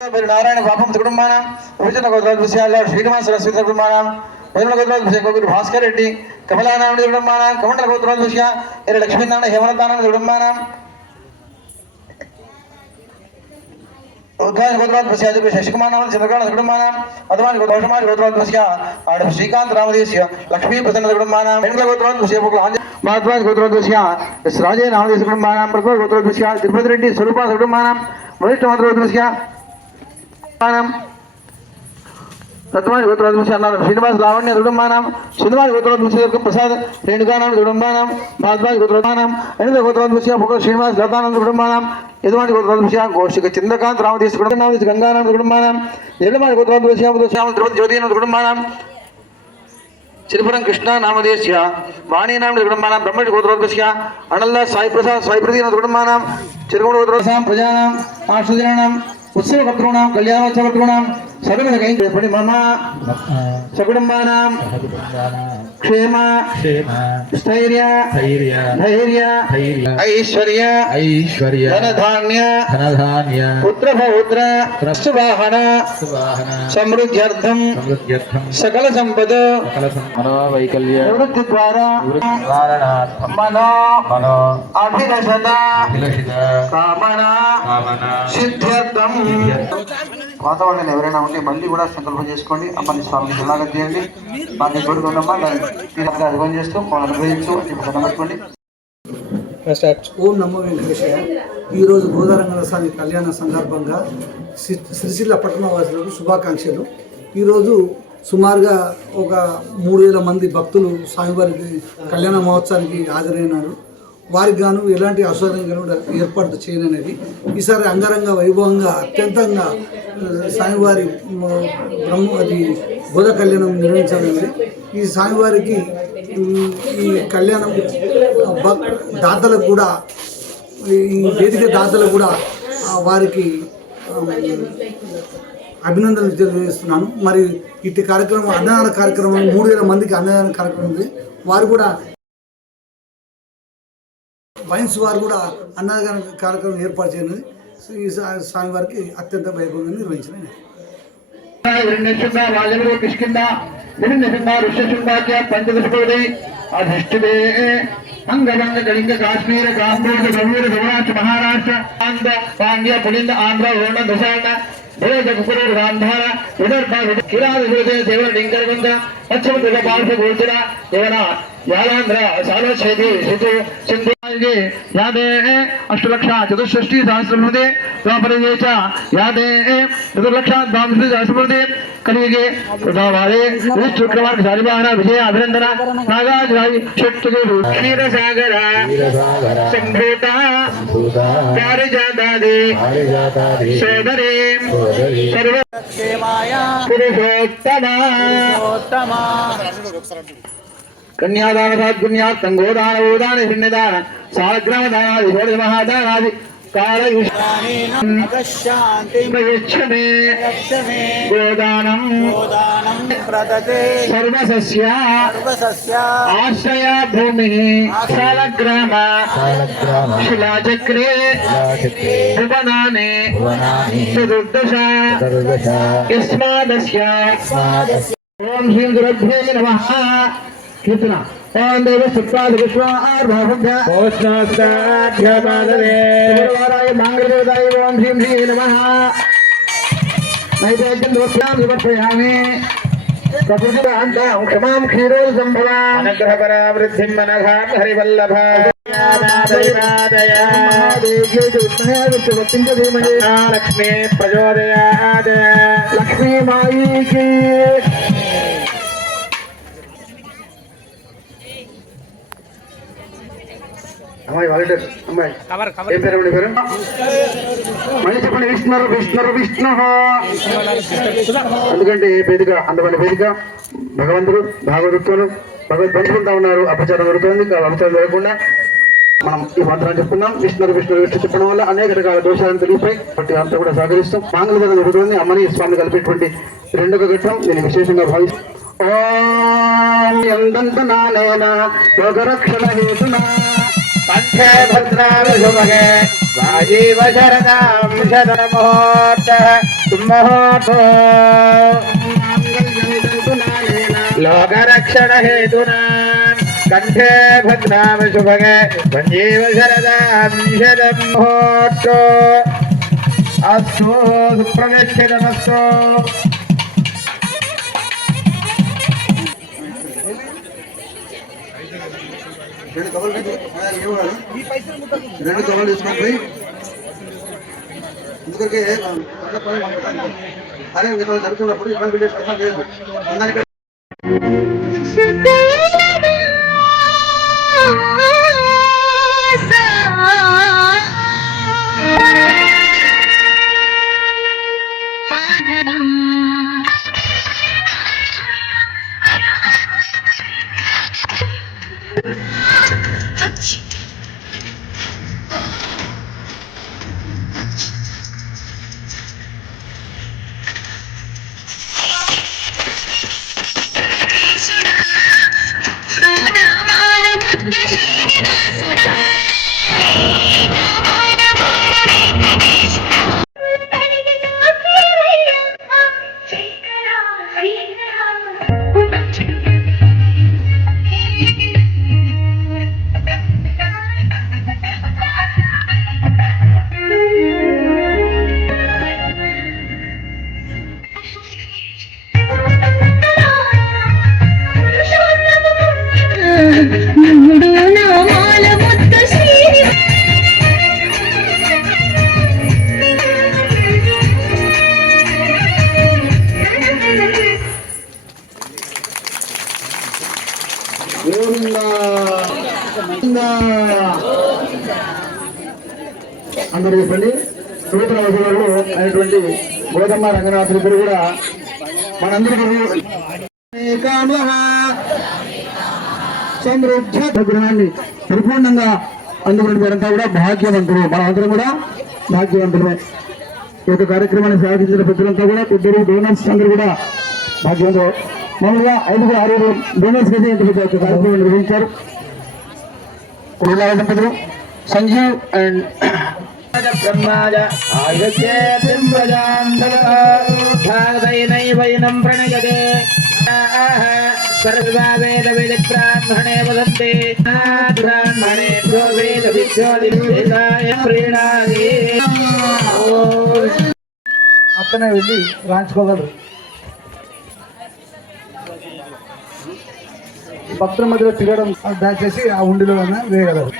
నారాయణ పాపం కుటుంబానం విభజన గోత్రాల విషయాల్లో శ్రీనివాస సరస్వతి కుటుంబానం వరుణ గోత్రాల విషయ గురు భాస్కర్ రెడ్డి కమలానారాయణ కుటుంబానం కమండల గోత్రాల విషయ లక్ష్మీనారాయణ హేమలతానం కుటుంబానం ఉద్వాన గోత్రాల విషయ శశికుమార్ నామ చంద్రకాంత కుటుంబానం అదవాని గోత్రమారి గోత్రాల విషయ ఆడ శ్రీకాంత్ రామదేశ లక్ష్మీ ప్రసన్న కుటుంబానం వెంకట గోత్రాల విషయ మహాత్మాజ్ గోత్రాల విషయ రాజే నామదేశ కుటుంబానం ప్రభు గోత్రాల విషయ తిరుపతి రెడ్డి స్వరూప కుటుంబానం వరిష్ఠ గోత్రాల విషయ సత్యవాణి గోత్రోద్భూష శ్రీనివాస లావణ్య కుటుంబానం శ్రీనివాస గోత్రోద్భూష ప్రసాద్ రేణుకానం కుటుంబానం భారద్వాజ్ గోత్రోద్భానం అనిత గోత్రోద్భూష శ్రీనివాస లతానంద కుటుంబానం యజమాని గోత్రోద్భూష గోషిక చంద్రకాంత్ రామదేశ కుటుంబం గంగానం కుటుంబానం ఎల్లమాని గోత్రోద్భూష తిరుపతి జ్యోతినాథ్ కుటుంబానం శ్రీపురం కృష్ణ నామదేశ్య వాణీనామ కుటుంబానం బ్రహ్మటి గోత్రోద్భూష అనంద సాయి ప్రసాద్ సాయి ప్రదీనాథ్ కుటుంబానం చిరుగూడ గోత్రోత్సాహం ప్రజానం ఆశ్రుజనం उत्सव कर्तॄणां कल्याणोत्सव कर्तॄणां सर्वपरि मम सकुटुम्बानां क्षेम स्थैर्य धैर्य ऐश्वर्य धनधान्य पुत्र पौत्र वाहन समृद्ध्यर्थं सकल संपद मनोवैकल्य निवृत्ति द्वारा मनो अभिलषता कामना सिद्ध्यर्थं వాతావరణం ఎవరైనా ఉంటే మళ్ళీ కూడా సంకల్పం చేసుకోండి. అమ్మని స్వామిని సమాగం చేయండి. మాకు తోడుకున్నమ్మా దాన్ని అర్థం చేస్తూ అనుభవించు పెట్టుకోండి. ఓం నమో వెంకటేశయ్య. ఈరోజు గోదారంగ స్వామి కళ్యాణ సందర్భంగా సిరిసిల్ల పట్టణ వాసులకు శుభాకాంక్షలు. ఈరోజు సుమారుగా ఒక 3000 మంది భక్తులు స్వామివారికి కళ్యాణ మహోత్సవానికి హాజరైనారు. వారికి గాను ఎలాంటి అసౌకర్యం కూడా ఏర్పాటు చేయననేది ఈసారి అంగరంగ వైభవంగా అత్యంతంగా స్వామివారి అది గోదా కళ్యాణం నిర్వహించబడింది. ఈ స్వామివారికి ఈ కళ్యాణం దాతలకు కూడా ఈ వేదిక దాతలకు కూడా వారికి అభినందనలు తెలియజేస్తున్నాను. మరి ఇట్టి కార్యక్రమం అన్నదాన కార్యక్రమం 3000 మందికి అన్నదాన కార్యక్రమం ఉంది. వారు కూడా వైన్స్ వారు కూడా అన్నదాన కార్యక్రమం ఏర్పాటు చేయనుంది. ఈ స్వామివారికి అత్యంత వైభవంగా నిర్వహించినది. అంగరంగ కళింగ కాశ్మీర కాంబోజ గమూర సౌరాష్ట్ర మహారాష్ట్ర ఆంధ్ర పాండ్య పులింద ఆంధ్ర ఓణ దశాండ భోజ కుకుర గాంధార విదర్భ కిరాద హృదయ దేవర డింకరవంత పశ్చిమ దిగ పార్శ్వ గోచర దేవన యాలాంధ్ర సాలోఛేది సిద్ధు సింధుగే యాదే అష్టలక్ష చతుష్షష్టి సహస్రమృతే ద్వాపరయుగే చ యాదే చతుర్లక్ష ద్వాదశ సహస్రమృతే కలియుగే ప్రధావారే విష్ణుక్రమార్క శాలివాహన విజయ అభినందన నాగాజరాయి షట్టుగే క్షీరసాగర సంభూత పారిజాతాది సోదరే సర్వక్షేమాయ పురుషోత్తమ కన్యాదానసాద్గుణ్యార్థం గోదాన హిన్యదాన సాలగ్రామదానాది షోడశ మహాదానాది గోదానం సర్వసస్య ఆశ్రయా భూమి సాలగ్రామ శిలాచక్రే భువనాని చతుర్దశ యస్మాదస్య ఓం శ్రీ గురుభ్యో నమః. కీర్తన ఓం దేవ సుప్పాద విశ్వార్భాభ్య ఓష్ణోస్తాభ్యపాదరే మంగళదేవతాయ ఓం శ్రీం శ్రీ నమః. నైవేద్యం దోష్యాం సమర్పయామి. ప్రకృతిదాంతాం క్షమాం క్షీరోల్ సంభవ అనుగ్రహపరా వృద్ధిం మనఘాం హరివల్లభ లక్ష్మీ ప్రచోదయాద్. లక్ష్మీ మాయికి అమ్మాయి వాలంటీర్ అమ్మాయి ఏం పేరు మీ పేరు? మళ్ళీ చెప్పండి. విష్ణు విష్ణు విష్ణు. ఎందుకంటే వేదిక అందమైన వేదిక. భగవంతుడు భాగవతులు భగవద్బంధువులుగా ఉన్నారు. అపచారం జరుగుతుంది. అపచారం జరగకుండా మనం ఈ మంత్రాన్ని చెప్పుకున్నాం. విష్ణు విష్ణు విష్ణు చెప్పడం వల్ల అనేక రకాల దోషాలను తొలగిపోయి బట్టి అంతా కూడా సహకరిస్తాం. మాంగళ్యం జరుగుతుంది. అమ్మని స్వామి కలిపేటువంటి రెండవ ఘట్టం నేను విశేషంగా భావిస్తాను. ఓం ఎందంత నానేన యోగరక్షణ హేతునా కంఠే భద్రాభిషుభగే రాజీవ శరదాం శతముహూర్త లోకరక్షణ హేతునా కంఠే భద్రాభిషుభగే సంజీవ శరదాం శతముహూర్త అస్తు సుప్రదక్షిణమస్తు. రెండు కవర్లు తీసుకొని ఎందుకంటే అరే జరుగుతున్నప్పుడు ఇబ్బంది వీడియోస్ లేదు అందరికీ అందరూ చెప్పండి. నూతన వసూలు అయినటువంటి గోదమ్మ రంగనాథులు కూడా మనందరికీ సమృద్ధ గ్రహాన్ని పరిపూర్ణంగా అందుకుని వారంతా కూడా భాగ్యవంతులు. మనమందరం కూడా భాగ్యవంతులమే. ఈ యొక్క కార్యక్రమాన్ని సాధించిన ప్రజలంతా కూడా పెద్దలు డోనర్స్ అందరూ కూడా భాగ్యవంతులు. మామూలుగా 5-6 డోనర్స్ అయితే ఇంత పెద్ద కార్యక్రమం నిర్వహించారు. దంపతులు సంజీవ్ అండ్ బ్రహ్మాజ ఆయుష్యేనైవైనం ప్రణయతే సర్వా వేద వేద బ్రాహ్మణే వదంతే బ్రాహ్మణేభ్యో వేద విద్యో దివ్యేదాయ ప్రీణాది. అక్కనే వెళ్ళి రాయించుకోగలరు. భక్తుల మధ్యలో తిరగడం దయచేసి ఆ ఉండిలో వేయగలరు.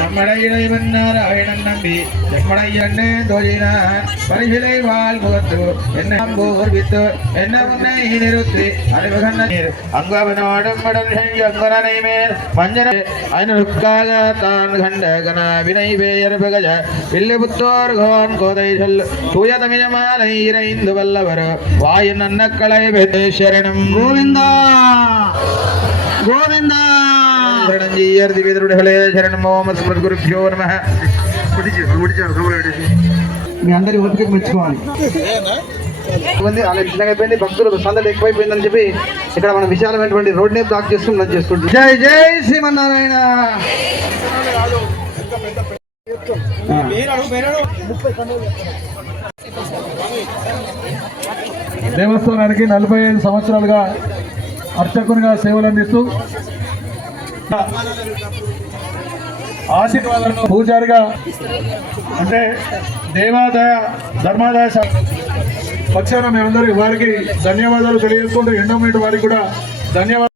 நம்மளை இறைவன் நாராயணன் நம்பி எம்மடை எண்ணே தோழினான் பரிசிலை வாழ் முகத்து என்னோர் வித்து என்ன உன்னை நிறுத்தி அறிவுகண்ண நீர் அங்கவனோடும் மடல் செஞ்சு அங்கனை மேல் மஞ்சன அனுக்காக தான் கண்ட கன வினை வேயர் பகஜ வில்லு புத்தோர் கோன் கோதை சொல் தூய தமிழமாலை இறைந்து வல்லவர் வாயு நன்னக்களை சரணம் கோவிந்தா கோவிந்தா శరణం జీయర్ దివేదుడే శరణం ఓం అస్మద్గురుభ్యో నమః. మీ అందరి ఓపిక మెచ్చుకోవాలి. అలా చిన్నగా అయిపోయింది, భక్తులు సందడి ఎక్కువైపోయిందని చెప్పి ఇక్కడ మనం విశాలమైనటువంటి రోడ్నే బ్లాక్ చేసుకుని చేసుకుంటాం. జై జై శ్రీమన్నారాయణ. దేవస్థానానికి 45 సంవత్సరాలుగా అర్చకునిగా సేవలు అందిస్తూ ఆశీర్వాదాలను పూజారిగా అంటే దేవాదాయ ధర్మాదాయ పక్షాన మేమందరూ వారికి ధన్యవాదాలు తెలియజేసుకుంటూ ఎండోమెంట్ వారికి కూడా ధన్యవాదాలు.